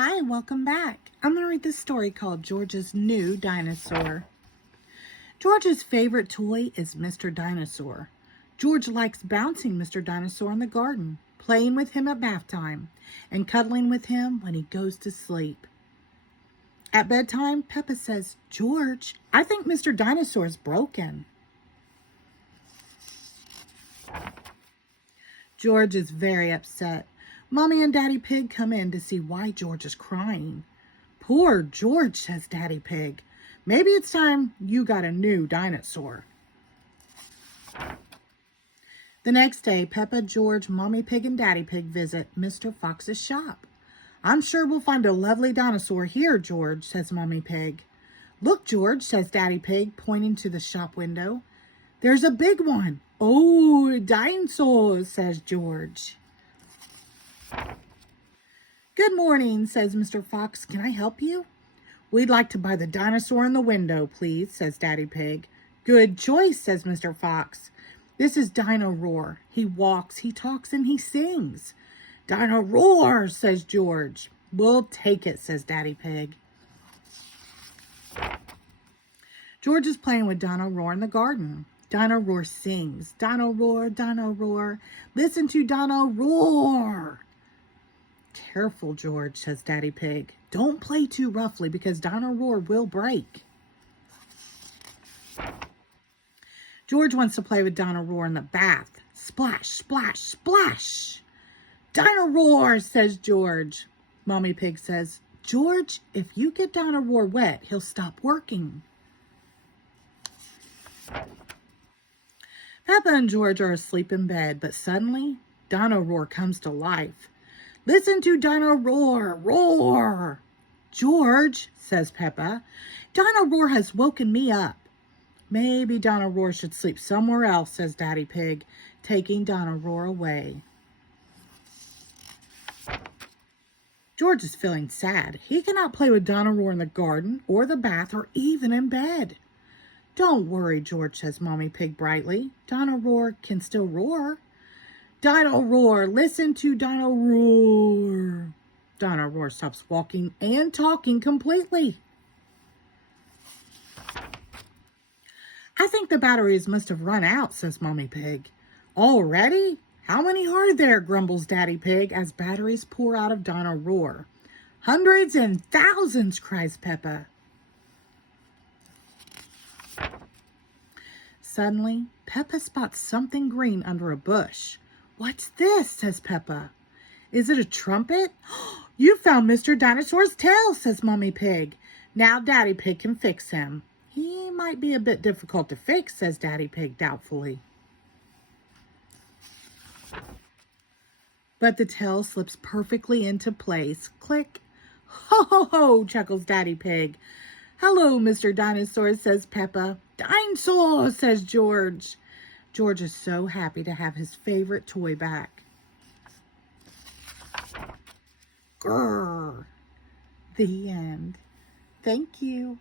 Hi, welcome back. I'm going to read this story called George's New Dinosaur. George's favorite toy is Mr. Dinosaur. George likes bouncing Mr. Dinosaur in the garden, playing with him at bath time, and cuddling with him when he goes to sleep. At bedtime, Peppa says, "George, I think Mr. Dinosaur's broken." George is very upset. Mommy and Daddy Pig come in to see why George is crying. "Poor George," says Daddy Pig. "Maybe it's time you got a new dinosaur." The next day, Peppa, George, Mommy Pig, and Daddy Pig visit Mr. Fox's shop. "I'm sure we'll find a lovely dinosaur here, George," says Mommy Pig. "Look, George," says Daddy Pig, pointing to the shop window. "There's a big one." "Oh, a dinosaur," says George. "Good morning," says Mr. Fox. "Can I help you?" "We'd like to buy the dinosaur in the window, please," says Daddy Pig. "Good choice," says Mr. Fox. "This is Dino Roar. He walks, he talks, and he sings." "Dino Roar," says George. "We'll take it," says Daddy Pig. George is playing with Dino Roar in the garden. Dino Roar sings, "Dino Roar, Dino Roar. Listen to Dino Roar." "Careful, George," says Daddy Pig. "Don't play too roughly because Dino Roar will break." George wants to play with Dino Roar in the bath. Splash, splash, splash. "Dino Roar," says George. Mommy Pig says, "George, if you get Dino Roar wet, he'll stop working." Peppa and George are asleep in bed, but suddenly Dino Roar comes to life. "Listen to Dino Roar, roar." "George," says Peppa, "Dino Roar has woken me up." "Maybe Dino Roar should sleep somewhere else," says Daddy Pig, taking Dino Roar away. George is feeling sad. He cannot play with Dino Roar in the garden or the bath or even in bed. "Don't worry, George," says Mommy Pig brightly. "Dino Roar can still roar." "Dino Roar, listen to Dino Roar." Dino Roar stops walking and talking completely. "I think the batteries must have run out," says Mommy Pig. "Already? How many are there?" grumbles Daddy Pig as batteries pour out of Dino Roar. "Hundreds and thousands," cries Peppa. Suddenly, Peppa spots something green under a bush. "What's this?" says Peppa. "Is it a trumpet?" "You found Mr. Dinosaur's tail," says Mommy Pig. "Now Daddy Pig can fix him." "He might be a bit difficult to fix," says Daddy Pig doubtfully. But the tail slips perfectly into place. Click. "Ho, ho, ho," chuckles Daddy Pig. "Hello, Mr. Dinosaur," says Peppa. "Dinosaur," says George. George is so happy to have his favorite toy back. Grrr. The end. Thank you.